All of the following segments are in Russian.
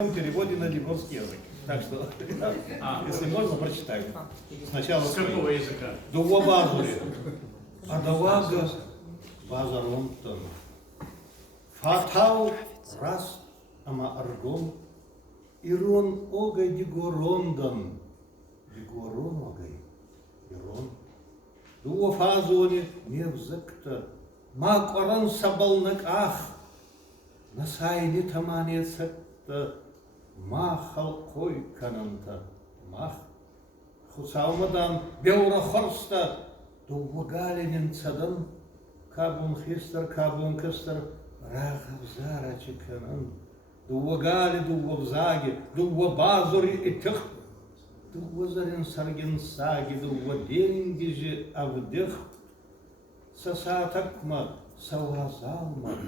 В переводе на лиговский язык. Так что, если можно, прочитаю. Сначала с какого языка? Дува базури. Адавага базарунтан. Фатау раз ама аргон. Ирон огай дигорондан. Дигорон огай. Ирон. Дува фазуни невзакта. Мак оран сабалнак ах. Насайни таманецакта. Махал кой кананта, мах. Хусаумадан беура хорста, дугаленин цадан, кабун хистер, кабун кистер, рахав зарачи канан. Дугали, дугавзаги, дугабазури и тих, дугазарин саргин саги, дугаденги же авдих. Сасатакма, сауазалма,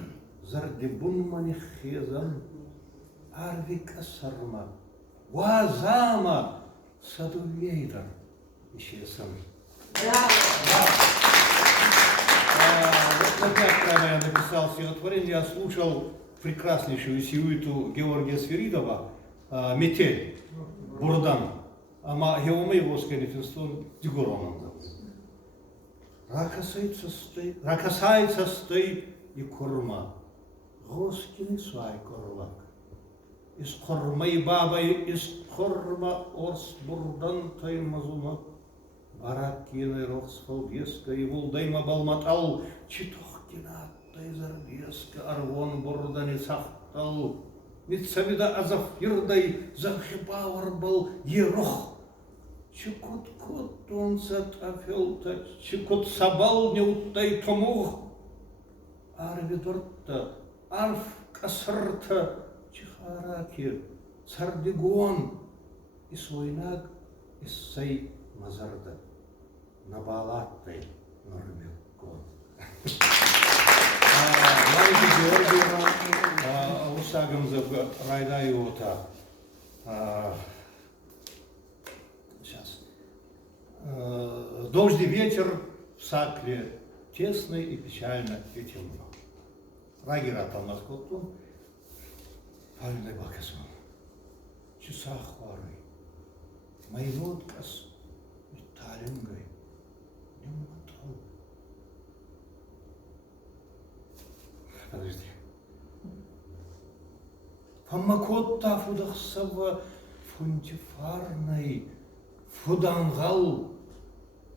зардибунмани хезан. Арвик Асарма, Вазама, Садувейра, исчезам. Когда я написал стихотворение, я слушал прекраснейшую сюиту Георгия Сверидова «Метель», Бурдан, ама Геомей Воскалифинстон Дигуроном. Ракасайца стоит и корма, Госкин свай корлак. Из кормай бабай, из корма орс бурдан таймазума. Бараккины рохсфалбеска и вулдайма балматал. Читохкина тайзарбеска арвон бурдани сахтал. Митсамида азафирдай захибавар был ерох. Чукут-кут тонсат афелта, чукут сабал неуттай томух. Арвидорта, арф касрта. Чихараки, цардигон, и свойнаг, и сей мазарда, набалаттай нормекон. Лайки Георгиева, усагам за райдайота. Сейчас. Дождь и ветер в Сакле, тесно и печально и темно. Рагера там на скоту. Пальный бакасман, часа хвары, майноткас, Италингой, не мотал. Подожди. Фамакотта фудахсава фунтифарной, фудангал,